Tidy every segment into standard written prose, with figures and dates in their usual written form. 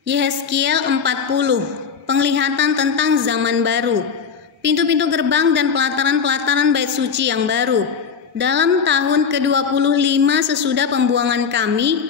Yehezkiel 40, penglihatan tentang zaman baru, pintu-pintu gerbang dan pelataran-pelataran bait suci yang baru. Dalam tahun ke-25 sesudah pembuangan kami,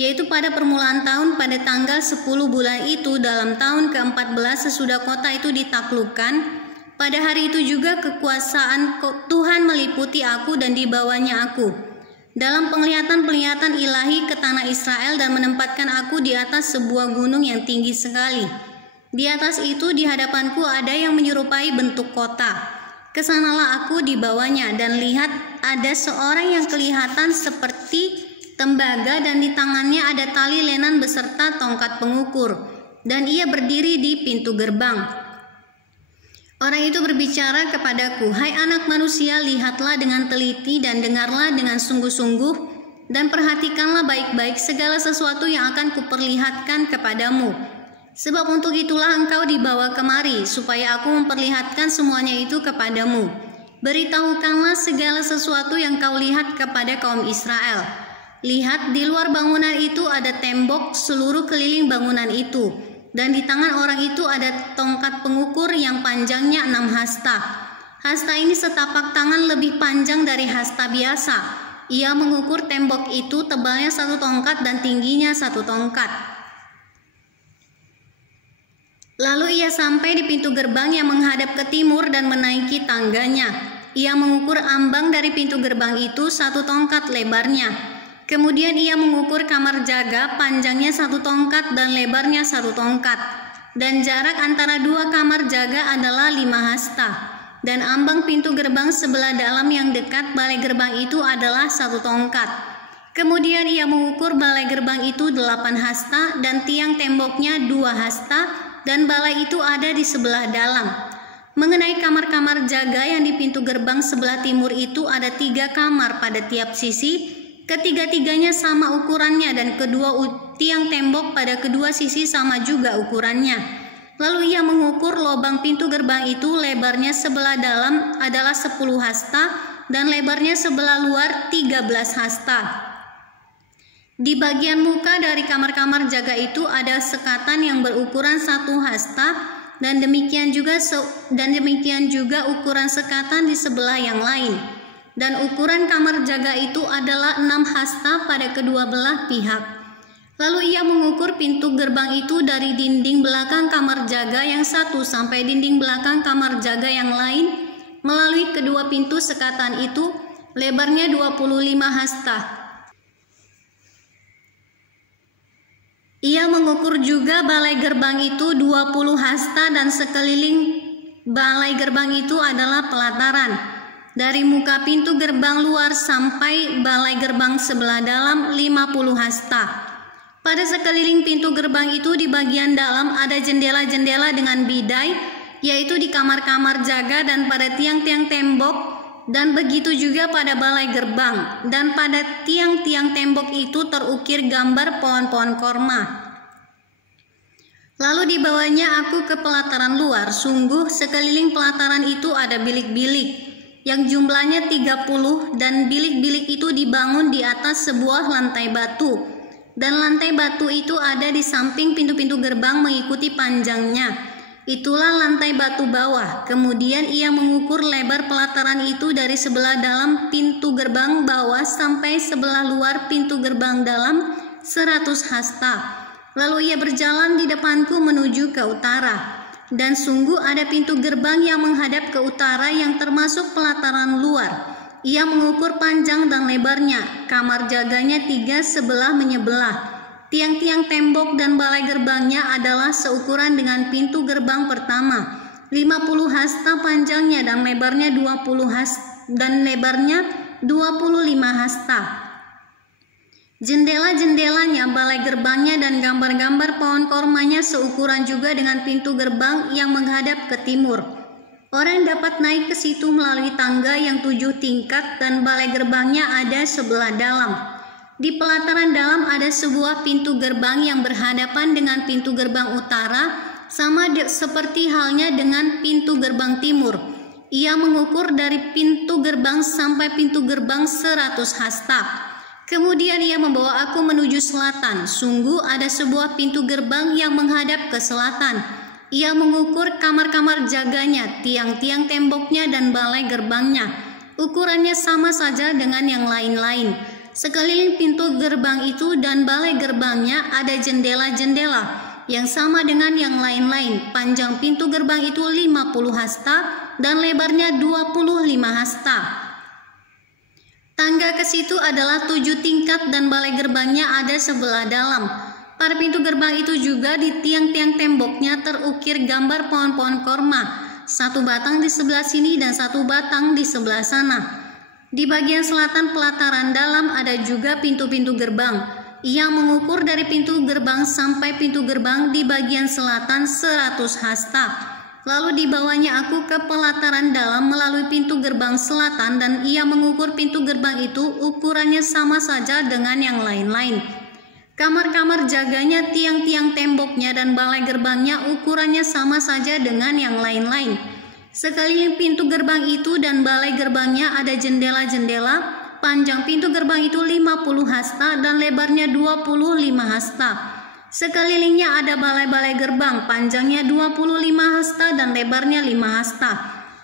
yaitu pada permulaan tahun pada tanggal 10 bulan itu, dalam tahun ke-14 sesudah kota itu ditaklukkan, pada hari itu juga kekuasaan Tuhan meliputi aku dan dibawanya aku dalam penglihatan-penglihatan ilahi ke tanah Israel dan menempatkan aku di atas sebuah gunung yang tinggi sekali. Di atas itu di hadapanku ada yang menyerupai bentuk kota. Kesanalah aku di bawahnya, dan lihat ada seorang yang kelihatan seperti tembaga dan di tangannya ada tali lenan beserta tongkat pengukur, dan ia berdiri di pintu gerbang. Orang itu berbicara kepadaku, "Hai anak manusia, lihatlah dengan teliti dan dengarlah dengan sungguh-sungguh dan perhatikanlah baik-baik segala sesuatu yang akan kuperlihatkan kepadamu. Sebab untuk itulah engkau dibawa kemari, supaya aku memperlihatkan semuanya itu kepadamu. Beritahukanlah segala sesuatu yang kau lihat kepada kaum Israel. Lihat, di luar bangunan itu ada tembok seluruh keliling bangunan itu, dan di tangan orang itu ada tongkat pengukur yang panjangnya 6 hasta. Hasta ini setapak tangan lebih panjang dari hasta biasa. Ia mengukur tembok itu, tebalnya 1 tongkat dan tingginya 1 tongkat. Lalu ia sampai di pintu gerbang yang menghadap ke timur dan menaiki tangganya. Ia mengukur ambang dari pintu gerbang itu 1 tongkat lebarnya. Kemudian ia mengukur kamar jaga, panjangnya 1 tongkat dan lebarnya 1 tongkat. Dan jarak antara 2 kamar jaga adalah 5 hasta. Dan ambang pintu gerbang sebelah dalam yang dekat balai gerbang itu adalah 1 tongkat. Kemudian ia mengukur balai gerbang itu 8 hasta dan tiang temboknya 2 hasta, dan balai itu ada di sebelah dalam. Mengenai kamar-kamar jaga yang di pintu gerbang sebelah timur itu ada 3 kamar pada tiap sisi. Ketiga-tiganya sama ukurannya, dan kedua tiang tembok pada kedua sisi sama juga ukurannya. Lalu ia mengukur lubang pintu gerbang itu, lebarnya sebelah dalam adalah 10 hasta dan lebarnya sebelah luar 13 hasta. Di bagian muka dari kamar-kamar jaga itu ada sekatan yang berukuran 1 hasta, dan demikian juga ukuran sekatan di sebelah yang lain. Dan ukuran kamar jaga itu adalah 6 hasta pada kedua belah pihak. Lalu ia mengukur pintu gerbang itu dari dinding belakang kamar jaga yang satu sampai dinding belakang kamar jaga yang lain, melalui kedua pintu sekatan itu, lebarnya 25 hasta. Ia mengukur juga balai gerbang itu 20 hasta, dan sekeliling balai gerbang itu adalah pelataran. Dari muka pintu gerbang luar sampai balai gerbang sebelah dalam 50 hasta. Pada sekeliling pintu gerbang itu di bagian dalam ada jendela-jendela dengan bidai, yaitu di kamar-kamar jaga dan pada tiang-tiang tembok, dan begitu juga pada balai gerbang, dan pada tiang-tiang tembok itu terukir gambar pohon-pohon korma. Lalu dibawanya aku ke pelataran luar. Sungguh sekeliling pelataran itu ada bilik-bilik yang jumlahnya 30, dan bilik-bilik itu dibangun di atas sebuah lantai batu, dan lantai batu itu ada di samping pintu-pintu gerbang mengikuti panjangnya. Itulah lantai batu bawah. Kemudian ia mengukur lebar pelataran itu dari sebelah dalam pintu gerbang bawah sampai sebelah luar pintu gerbang dalam 100 hasta. Lalu ia berjalan di depanku menuju ke utara. Dan sungguh ada pintu gerbang yang menghadap ke utara yang termasuk pelataran luar. Ia mengukur panjang dan lebarnya, kamar jaganya 3 sebelah menyebelah. Tiang-tiang tembok dan balai gerbangnya adalah seukuran dengan pintu gerbang pertama, 50 hasta panjangnya dan lebarnya 25 hasta. Jendela-jendelanya, balai gerbangnya, dan gambar-gambar pohon kormanya seukuran juga dengan pintu gerbang yang menghadap ke timur. Orang dapat naik ke situ melalui tangga yang 7 tingkat, dan balai gerbangnya ada sebelah dalam. Di pelataran dalam ada sebuah pintu gerbang yang berhadapan dengan pintu gerbang utara, sama seperti halnya dengan pintu gerbang timur. Ia mengukur dari pintu gerbang sampai pintu gerbang 100 hasta. Kemudian ia membawa aku menuju selatan. Sungguh ada sebuah pintu gerbang yang menghadap ke selatan. Ia mengukur kamar-kamar jaganya, tiang-tiang temboknya dan balai gerbangnya. Ukurannya sama saja dengan yang lain-lain. Sekeliling pintu gerbang itu dan balai gerbangnya ada jendela-jendela yang sama dengan yang lain-lain. Panjang pintu gerbang itu 50 hasta dan lebarnya 25 hasta. Tangga ke situ adalah 7 tingkat dan balai gerbangnya ada sebelah dalam. Pada pintu gerbang itu juga di tiang-tiang temboknya terukir gambar pohon-pohon korma, 1 batang di sebelah sini dan 1 batang di sebelah sana. Di bagian selatan pelataran dalam ada juga pintu-pintu gerbang. Ia mengukur dari pintu gerbang sampai pintu gerbang di bagian selatan 100 hasta. Lalu dibawanya aku ke pelataran dalam melalui pintu gerbang selatan dan ia mengukur pintu gerbang itu, ukurannya sama saja dengan yang lain-lain. Kamar-kamar jaganya, tiang-tiang temboknya dan balai gerbangnya ukurannya sama saja dengan yang lain-lain. Sekeliling pintu gerbang itu dan balai gerbangnya ada jendela-jendela. Panjang pintu gerbang itu 50 hasta dan lebarnya 25 hasta. Sekelilingnya ada balai-balai gerbang, panjangnya 25 hasta dan lebarnya 5 hasta.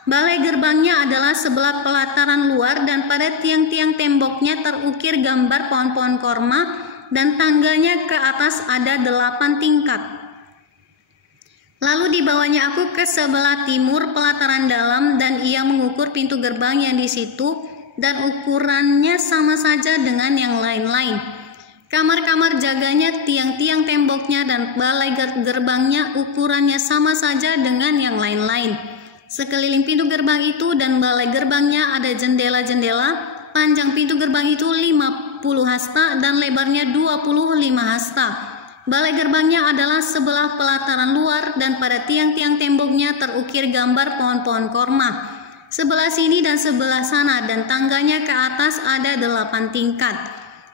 Balai gerbangnya adalah sebelah pelataran luar dan pada tiang-tiang temboknya terukir gambar pohon-pohon korma dan tangganya ke atas ada 8 tingkat. Lalu dibawanya aku ke sebelah timur pelataran dalam dan ia mengukur pintu gerbang yang di situ dan ukurannya sama saja dengan yang lain-lain. Kamar-kamar jaganya, tiang-tiang temboknya dan balai gerbangnya ukurannya sama saja dengan yang lain-lain. Sekeliling pintu gerbang itu dan balai gerbangnya ada jendela-jendela. Panjang pintu gerbang itu 50 hasta dan lebarnya 25 hasta. Balai gerbangnya adalah sebelah pelataran luar dan pada tiang-tiang temboknya terukir gambar pohon-pohon korma, sebelah sini dan sebelah sana, dan tangganya ke atas ada 8 tingkat.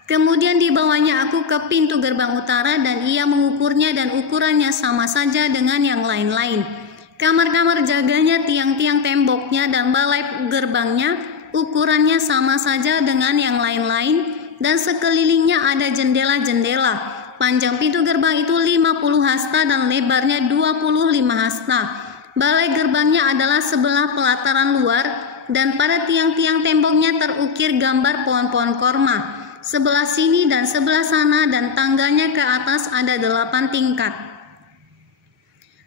Kemudian dibawanya aku ke pintu gerbang utara dan ia mengukurnya dan ukurannya sama saja dengan yang lain-lain. Kamar-kamar jaganya, tiang-tiang temboknya dan balai gerbangnya ukurannya sama saja dengan yang lain-lain dan sekelilingnya ada jendela-jendela. Panjang pintu gerbang itu 50 hasta dan lebarnya 25 hasta. Balai gerbangnya adalah sebelah pelataran luar dan pada tiang-tiang temboknya terukir gambar pohon-pohon korma, sebelah sini dan sebelah sana, dan tangganya ke atas ada 8 tingkat.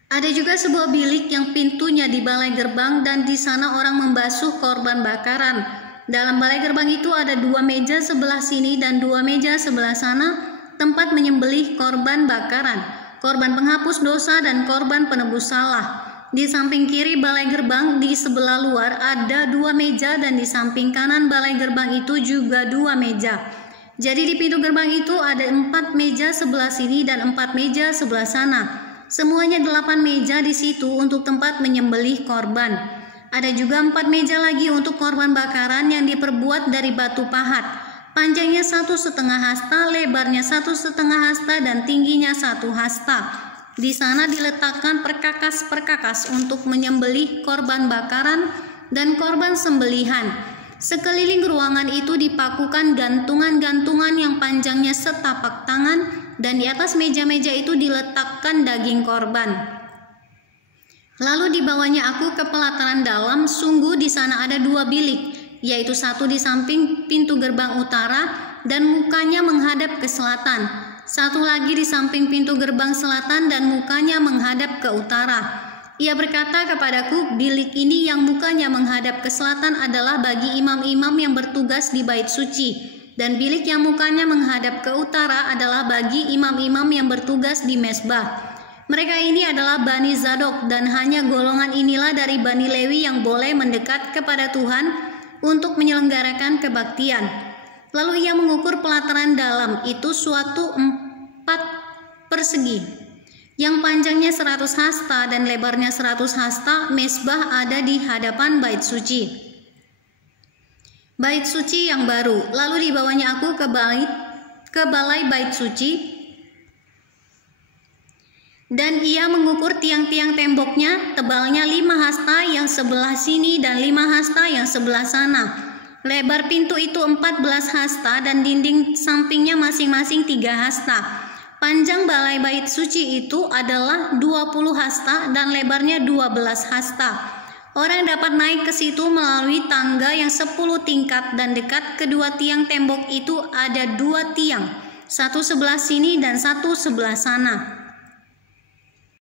Ada juga sebuah bilik yang pintunya di balai gerbang dan di sana orang membasuh korban bakaran. Dalam balai gerbang itu ada 2 meja sebelah sini dan 2 meja sebelah sana, tempat menyembelih korban bakaran, korban penghapus dosa dan korban penebus salah. Di samping kiri balai gerbang di sebelah luar ada 2 meja dan di samping kanan balai gerbang itu juga 2 meja. Jadi di pintu gerbang itu ada 4 meja sebelah sini dan 4 meja sebelah sana. Semuanya 8 meja di situ untuk tempat menyembelih korban. Ada juga 4 meja lagi untuk korban bakaran yang diperbuat dari batu pahat. Panjangnya 1,5 hasta, lebarnya 1,5 hasta dan tingginya 1 hasta. Di sana diletakkan perkakas-perkakas untuk menyembelih korban bakaran dan korban sembelihan. Sekeliling ruangan itu dipakukan gantungan-gantungan yang panjangnya setapak tangan dan di atas meja-meja itu diletakkan daging korban. Lalu dibawanya aku ke pelataran dalam, sungguh di sana ada 2 bilik, yaitu satu di samping pintu gerbang utara dan mukanya menghadap ke selatan. Satu lagi di samping pintu gerbang selatan dan mukanya menghadap ke utara. Ia berkata kepadaku, bilik ini yang mukanya menghadap ke selatan adalah bagi imam-imam yang bertugas di bait suci, dan bilik yang mukanya menghadap ke utara adalah bagi imam-imam yang bertugas di mezbah. Mereka ini adalah Bani Zadok dan hanya golongan inilah dari Bani Lewi yang boleh mendekat kepada Tuhan untuk menyelenggarakan kebaktian. Lalu ia mengukur pelataran dalam itu suatu 4 persegi yang panjangnya 100 hasta dan lebarnya 100 hasta. Mezbah ada di hadapan bait suci, bait suci yang baru. Lalu dibawanya aku ke balai bait suci dan ia mengukur tiang-tiang temboknya, tebalnya 5 hasta yang sebelah sini dan 5 hasta yang sebelah sana. Lebar pintu itu 14 hasta dan dinding sampingnya masing-masing 3 hasta. Panjang balai bait suci itu adalah 20 hasta dan lebarnya 12 hasta. Orang dapat naik ke situ melalui tangga yang 10 tingkat dan dekat kedua tiang tembok itu ada 2 tiang, satu sebelah sini dan satu sebelah sana.